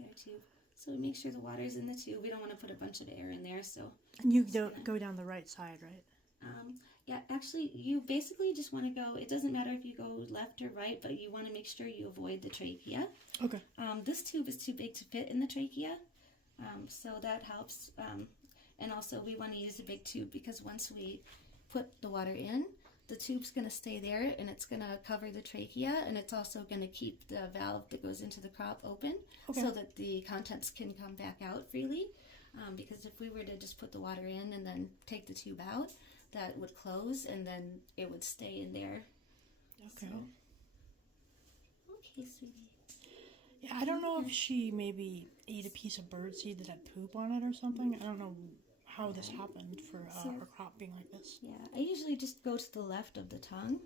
air tube. So we make sure the water's in the tube. We don't want to put a bunch of air in there, so. And you go down the right side, right? Yeah, actually, you basically just want to go, it doesn't matter if you go left or right, but you want to make sure you avoid the trachea. Okay. This tube is too big to fit in the trachea, so that helps. And also, we want to use a big tube because once we put the water in, the tube's going to stay there and it's going to cover the trachea, and it's also going to keep the valve that goes into the crop open so that the contents can come back out freely. Because if we were to just put the water in and then take the tube out, that would close and then it would stay in there. Okay. So, okay, sweetie. Yeah, I don't know if she maybe ate a piece of birdseed that had poop on it or something. I don't know how this happened for her crop being like this. Yeah, I usually just go to the left of the tongue,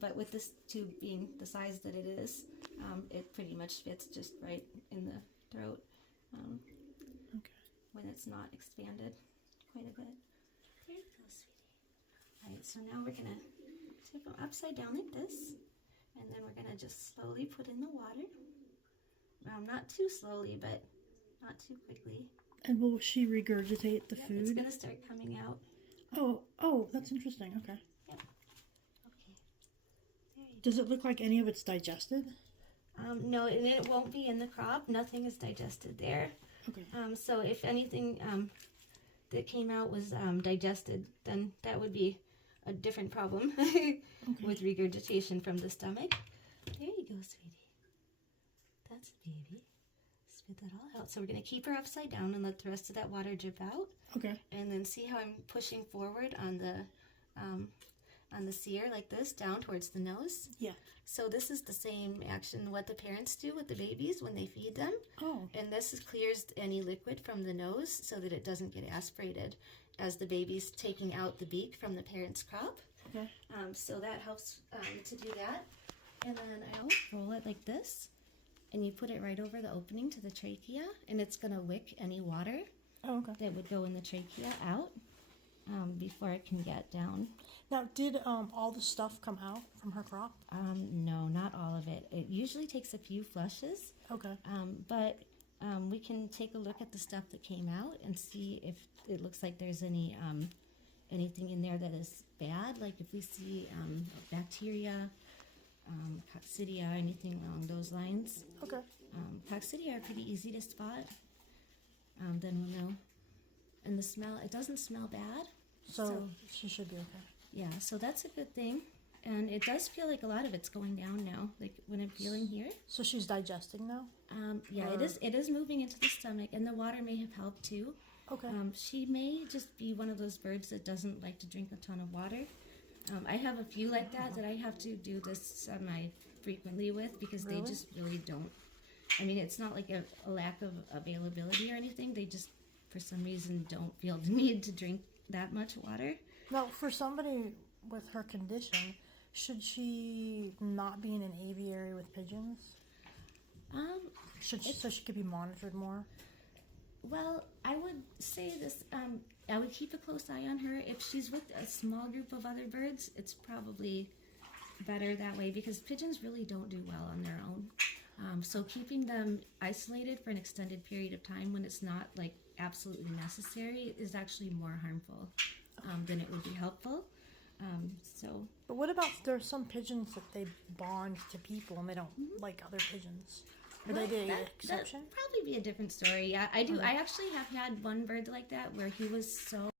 but with this tube being the size that it is, it pretty much fits just right in the throat when it's not expanded quite a bit. There you go, sweetie. All right, so now we're going to tip them upside down like this, and then we're going to just slowly put in the water. Not too slowly, but not too quickly. And will she regurgitate the food? It's going to start coming out. Oh, that's interesting. Okay. Yep. Okay. There you Does it look like any of it's digested? No, and it won't be in the crop. Nothing is digested there. Okay. So if anything that came out was digested, then that would be a different problem with regurgitation from the stomach. There you go, sweetie. That's baby. Spit that all out. So we're going to keep her upside down and let the rest of that water drip out. Okay. And then see how I'm pushing forward on the sear like this, down towards the nose? Yeah. So this is the same action what the parents do with the babies when they feed them. Oh. And this clears any liquid from the nose so that it doesn't get aspirated as the baby's taking out the beak from the parent's crop. Okay. So that helps to do that. And then I'll roll it like this. And you put it right over the opening to the trachea, and it's going to wick any water that would go in the trachea out before it can get down. Now, did all the stuff come out from her crop? No, not all of it. It usually takes a few flushes. Okay. But we can take a look at the stuff that came out and see if it looks like there's anything in there that is bad. Like if we see bacteria, coccidia, anything along those lines. Okay. Coccidia are pretty easy to spot. Then we'll know. And the smell, it doesn't smell bad. So she should be okay. Yeah, so that's a good thing. And it does feel like a lot of it's going down now, like when I'm feeling here. So she's digesting now? Yeah, it is moving into the stomach, and the water may have helped too. Okay. She may just be one of those birds that doesn't like to drink a ton of water. I have a few like that I have to do this semi-frequently with because they just really don't. I mean, it's not like a lack of availability or anything. They just, for some reason, don't feel the need to drink that much water. Now, for somebody with her condition, should she not be in an aviary with pigeons? So she could be monitored more? Well, I would say this, I would keep a close eye on her. If she's with a small group of other birds, it's probably better that way because pigeons really don't do well on their own. So keeping them isolated for an extended period of time when it's not like absolutely necessary is actually more harmful than it would be helpful. But what about there's some pigeons that they bond to people and they don't like other pigeons? Are they the exception? That'd probably be a different story. Yeah, I do. I actually have had one bird like that where he was so